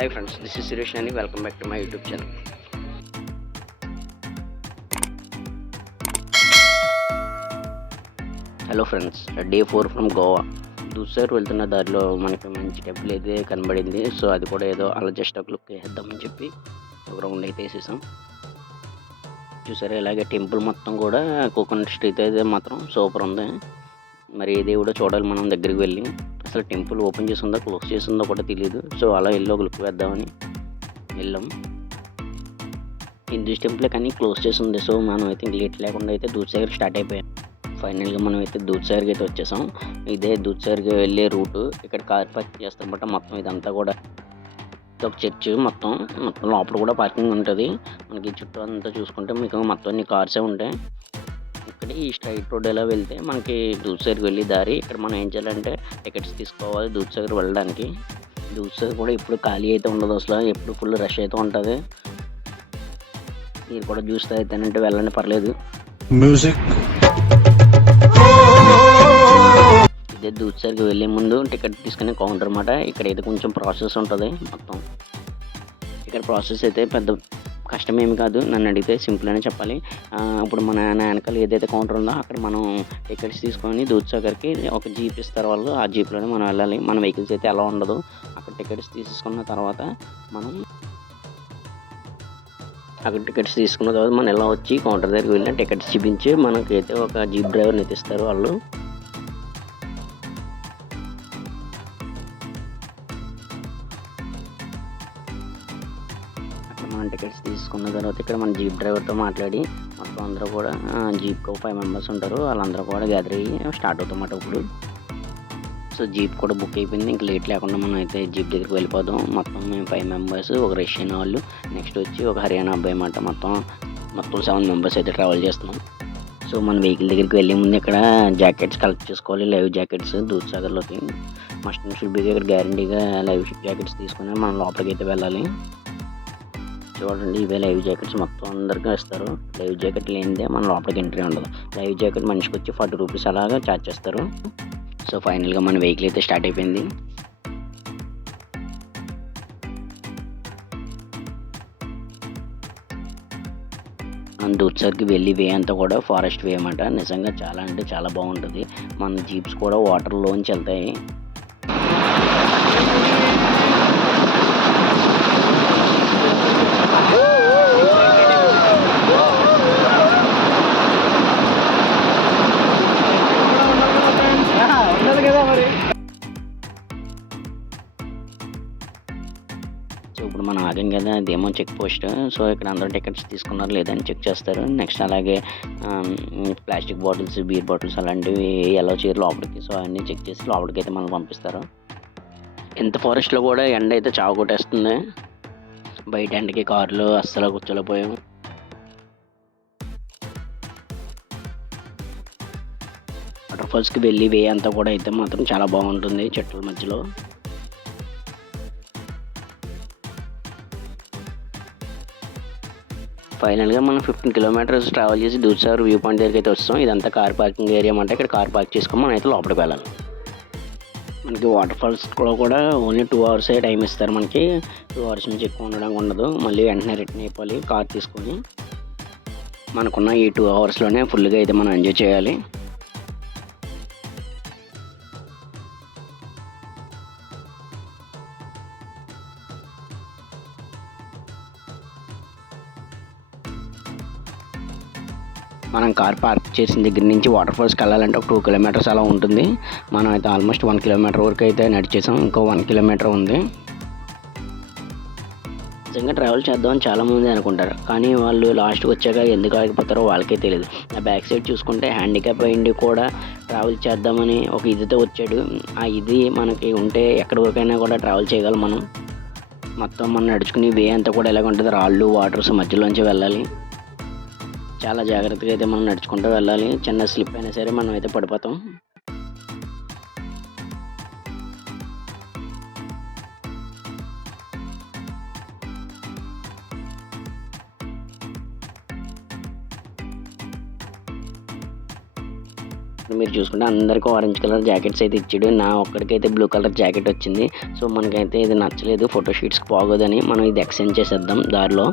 Hi friends, this is Suresh Nani. Welcome back to my YouTube channel. Hello friends, day 4 from Goa. దూసర్ వెళ్తున్న దారిలో మనకి మంచి temple అయితే కనబడింది. సో అది కూడా ఏదో అలా జస్ట్ ఒక లుక్ వేద్దామని చెప్పి ఒక రౌండ్ అయితే వేసేసాం. చూసారా, ఇలాగే టెంపుల్ మొత్తం కూడా కోకోనట్ స్ట్రీట్ అయితే మాత్రం సూపర్ ఉంది. మరి ఏ దేవుడో చూడాలి మనం దగ్గరికి వెళ్ళి. అసలు టెంపుల్ ఓపెన్ చేసి ఉందో క్లోజ్ చేసి ఉందో కూడా తెలియదు. సో అలా వెళ్ళి ఒక లుక్ వేద్దామని వెళ్ళాం. హిందూస్ టెంపుల్ కానీ క్లోజ్ చేసి ఉంది. సో మనం అయితే ఇంక లేట్ లేకుండా అయితే దూద్సాగర్ స్టార్ట్ అయిపోయాం. ఫైనల్గా మనం అయితే దూద్సాగర్కి అయితే వచ్చేసాం. ఇదే దూద్సాగర్కి వెళ్ళే రూటు. ఇక్కడ కార్ పార్క్ చేస్తారన్నమాట. మొత్తం ఇదంతా కూడా ఒక చర్చ్. మొత్తం లోపల కూడా పార్కింగ్ ఉంటుంది. మనకి చుట్టూ అంతా చూసుకుంటే మీకు మొత్తం అన్ని కార్సే ఉంటాయి. ఇక్కడ ఈ స్ట్రైట్ రోడ్ ఎలా వెళ్తే మనకి దూద్సాగర్కి వెళ్ళి దారి. ఇక్కడ మనం ఏం చేయాలంటే టికెట్స్ తీసుకోవాలి దూద్సాగర్ వెళ్ళడానికి. దూద్సాగర్ కూడా ఇప్పుడు ఖాళీ అయితే ఉండదు, అసలు ఎప్పుడు ఫుల్ రష్ అయితే ఉంటుంది. మీరు కూడా చూస్తే అయితేనంటే వెళ్ళండి, పర్లేదు. మ్యూజిక్ ఇదే దూద్సాగర్కి వెళ్ళే ముందు టికెట్ తీసుకునే కౌంటర్ అన్నమాట. ఇక్కడైతే కొంచెం ప్రాసెస్ ఉంటుంది మొత్తం. ఇక్కడ ప్రాసెస్ అయితే పెద్ద కష్టమేమి కాదు, నన్ను అడిగితే సింపుల్ అనే చెప్పాలి. ఇప్పుడు మన వెనకాల ఏదైతే కౌంటర్ ఉందో అక్కడ మనం టికెట్స్ తీసుకొని దూద్సాగర్కి ఒక జీప్ ఇస్తారు వాళ్ళు. ఆ జీప్లోనే మనం వెళ్ళాలి. మన వెహికల్స్ అయితే ఎలా ఉండదు. అక్కడ టికెట్స్ తీసుకున్న తర్వాత మనం ఎలా వచ్చి కౌంటర్ దగ్గరికి వెళ్ళి టికెట్స్ చూపించి మనకైతే ఒక జీప్ డ్రైవర్ని అయితే ఇస్తారు వాళ్ళు. మనం టికెట్స్ తీసుకున్న తర్వాత ఇక్కడ మన జీప్ డ్రైవర్తో మాట్లాడి మొత్తం అందరూ కూడా జీప్కి 5 మెంబర్స్ ఉంటారు. వాళ్ళందరూ కూడా గ్యాదర్ అయ్యి స్టార్ట్ అవుతామన్నమాట ఇప్పుడు. సో జీప్ కూడా బుక్ అయిపోయింది. ఇంక లేట్ లేకుండా మనం అయితే జీప్ దగ్గరికి వెళ్ళిపోదాం. మొత్తం మేము 5 మెంబర్స్, ఒక రష్యన్ వాళ్ళు, నెక్స్ట్ వచ్చి ఒక హర్యానా అబ్బాయి అన్నమాట. మొత్తం 7 మెంబర్స్ అయితే ట్రావెల్ చేస్తున్నాం. సో మన వెహికల్ దగ్గరికి వెళ్ళే ముందు ఇక్కడ జాకెట్స్ కలెక్ట్ చేసుకోవాలి, లైవ్ జాకెట్స్. దూద్సాగర్లోకి మస్ట్ అండ్ షుడ్ బి ఇక్కడ గ్యారంటీగా లైవ్ జాకెట్స్ తీసుకుని మనం లోపలికి అయితే వెళ్ళాలి. చూడండి, ఇవే లైవ్ జాకెట్స్ మొత్తం అందరికీ ఇస్తారు. లైవ్ జాకెట్ లేనిదే మన లోపలికి ఎంట్రీ ఉండదు. లైవ్ జాకెట్ మనిషికి వచ్చి 40 రూపీస్ అలాగా ఛార్జ్ చేస్తారు. సో ఫైనల్గా మన వెహికల్ అయితే స్టార్ట్ అయిపోయింది. దూద్సాగర్కి వెళ్ళి వే అంతా కూడా ఫారెస్ట్ వే అన్నమాట. నిజంగా చాలా అంటే చాలా బాగుంటుంది. మన జీప్స్ కూడా వాటర్లోంచి వెళ్తాయి. సో ఇప్పుడు మనం ఆగాం కదా, అదేమో చెక్ పోస్ట్. సో ఇక్కడ అందరూ టికెట్స్ తీసుకున్నారు లేదని చెక్ చేస్తారు. నెక్స్ట్ అలాగే ప్లాస్టిక్ బాటిల్స్, బీర్ బాటిల్స్ అలాంటివి ఎలా చేయరు లోపలికి. సో అన్నీ చెక్ చేసి లోపలికి అయితే మనం పంపిస్తారు. ఎంత ఫారెస్ట్లో కూడా ఎండ అయితే చావ కొట్టేస్తుంది. బయట ఎండకి కార్లు అస్సలు కూర్చోలేకపోయాం. వాటర్ ఫాల్స్కి వెళ్ళి వే అంతా కూడా అయితే మాత్రం చాలా బాగుంటుంది చెట్ల మధ్యలో. ఫైనల్గా మనం 15 కిలోమీటర్స్ ట్రావెల్ చేసి దూద్సాగర్ వ్యూ పాయింట్ దగ్గరికి అయితే వస్తాం. ఇదంతా కార్ పార్కింగ్ ఏరియా అంటే ఇక్కడ కార్ పార్క్ చేసుకొని మనం అయితే లోపలికి వెళ్ళాలి. మనకి వాటర్ ఫాల్స్లో కూడా ఓన్లీ 2 అవర్సే టైం ఇస్తారు. మనకి 2 అవర్స్ నుంచి ఎక్కువ ఉండడానికి ఉండదు. మళ్ళీ వెంటనే రిటర్న్ అయిపోవాలి కార్ తీసుకొని. మనకున్న ఈ 2 అవర్స్లోనే ఫుల్గా అయితే మనం ఎంజాయ్ చేయాలి. మనం కార్ పార్క్ చేసిన దగ్గర నుంచి వాటర్ ఫాల్స్కి వెళ్ళాలంటే ఒక 2 కిలోమీటర్స్ అలా ఉంటుంది. మనం అయితే ఆల్మోస్ట్ 1 కిలోమీటర్ వరకు అయితే నడిచేసాం. ఇంకో 1 కిలోమీటర్ ఉంది. నిజంగా ట్రావెల్ చేద్దామని చాలామంది అనుకుంటారు, కానీ వాళ్ళు లాస్ట్కి వచ్చాక ఎందుకు ఆగిపోతారో వాళ్ళకే తెలియదు. నా బ్యాక్ సైడ్ చూసుకుంటే హ్యాండిక్యాప్ అయ్యింది కూడా ట్రావెల్ చేద్దామని ఒక ఇదితో వచ్చాడు. ఆ ఇది మనకి ఉంటే ఎక్కడి వరకైనా కూడా ట్రావెల్ చేయగలం మనం. మొత్తం మనం నడుచుకుని వే అంతా కూడా ఎలాగ ఉంటుంది, రాళ్ళు వాటర్స్ మధ్యలోంచి వెళ్ళాలి. చాలా జాగ్రత్తగా అయితే మనం నడుచుకుంటూ వెళ్ళాలి. చిన్న స్లిప్ అయినా సరే మనం అయితే పడిపోతాం. ఇక్కడ మీరు చూసుకుంటే అందరికీ ఆరెంజ్ కలర్ జాకెట్స్ అయితే ఇచ్చాడు. నా ఒక్కడికైతే బ్లూ కలర్ జాకెట్ వచ్చింది. సో మనకైతే ఇది నచ్చలేదు, ఫోటోషూట్స్కి బాగోదని మనం ఇది ఎక్స్చేంజ్ చేసేద్దాం దారిలో.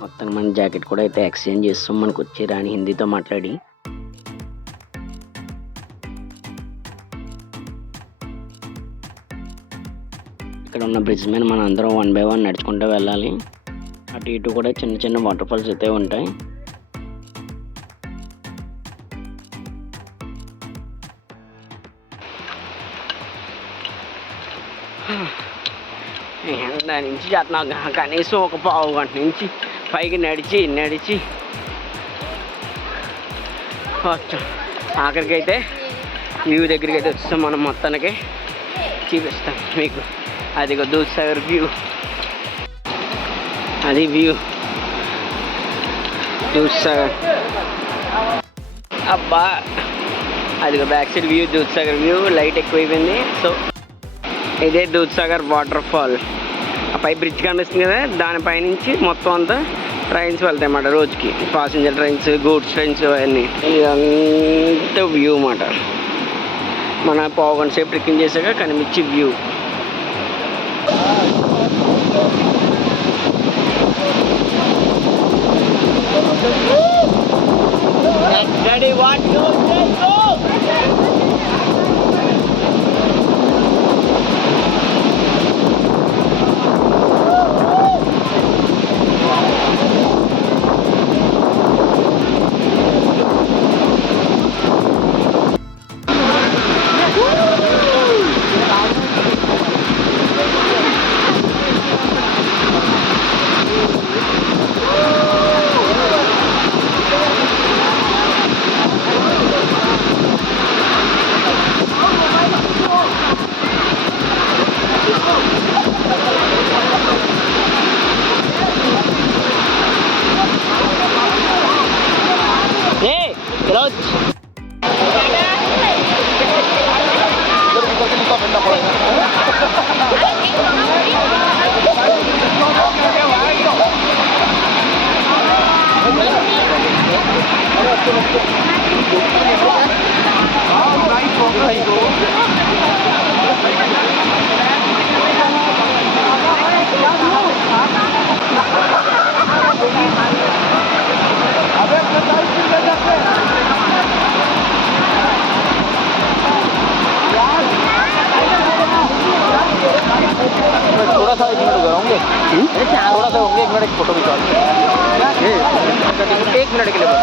మొత్తం మన జాకెట్ కూడా అయితే ఎక్స్చేంజ్ చేస్తాం మనకు వచ్చి రాని హిందీతో మాట్లాడి. ఇక్కడ ఉన్న బ్రిడ్జ్ మీద మనం అందరం 1 by 1 నడుచుకుంటూ వెళ్ళాలి. అటు ఇటు కూడా చిన్న చిన్న వాటర్ ఫాల్స్ అయితే ఉంటాయి. దాని నుంచి చేస్తున్నా కనీసం ఒక పావు గంట నుంచి పైకి నడిచి వచ్చాం. ఆఖరికైతే వ్యూ దగ్గరికి అయితే వచ్చాం. మనం మొత్తానికి చూపిస్తాం మీకు. అదిగో దూద్సాగర్ వ్యూ, అది వ్యూ దూద్సాగర్. అబ్బా అదిగో back side view Dudhsagar view. Light ఎక్కువైపోయింది. సో ఇదే దూద్సాగర్ వాటర్ ఫాల్. ఆ పై బ్రిడ్జ్ కనిపిస్తుంది కదా, దానిపై నుంచి మొత్తం అంతా ట్రైన్స్ వెళ్తాయి అన్నమాట రోజుకి. ప్యాసింజర్ ట్రైన్స్, గూడ్స్ ట్రైన్స్, అవన్నీ. ఇదంతా వ్యూ అన్నమాట. మన పావు గంట సేపు ట్రెక్కింగ్ చేసాక కనిపించే వ్యూ. थोड़ा सा 1 मिनट होंगे, थोड़ा सा होंगे, 1 मिनट फोटो खिंचवा 1 मिनट के लिए बस.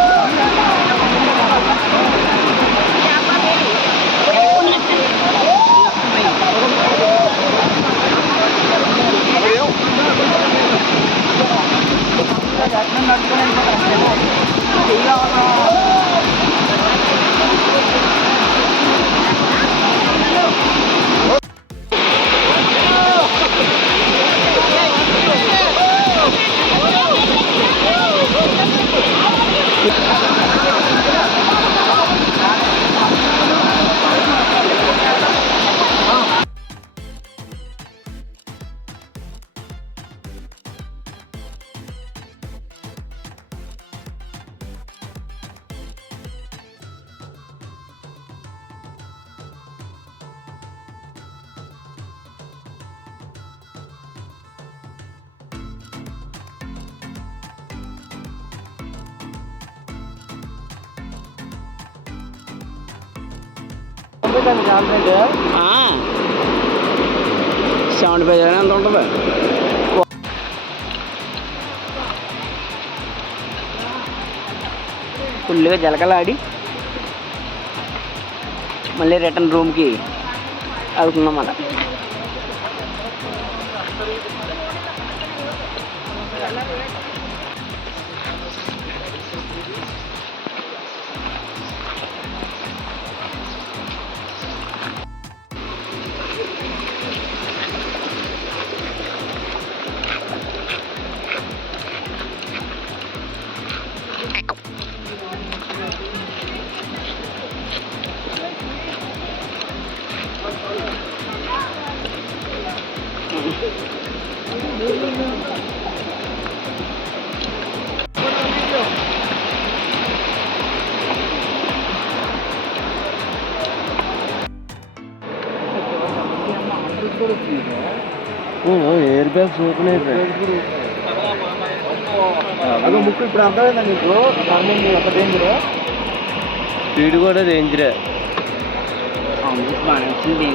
हाँ 75 ఎంత ఉంటుంది. ఫుల్గా జలకలాడి మళ్ళీ రిటర్న్ రూమ్కి వెళ్తున్నామన్నమాట. ఎయిర్ బ్యాగ్స్ ఓపెన్ అయిపోయాయి. అదే ముక్కు ఇప్పుడు అర్థమైందా నీకు? ఒక డేంజర్, స్పీడ్ కూడా డేంజరే. బాగా వచ్చింది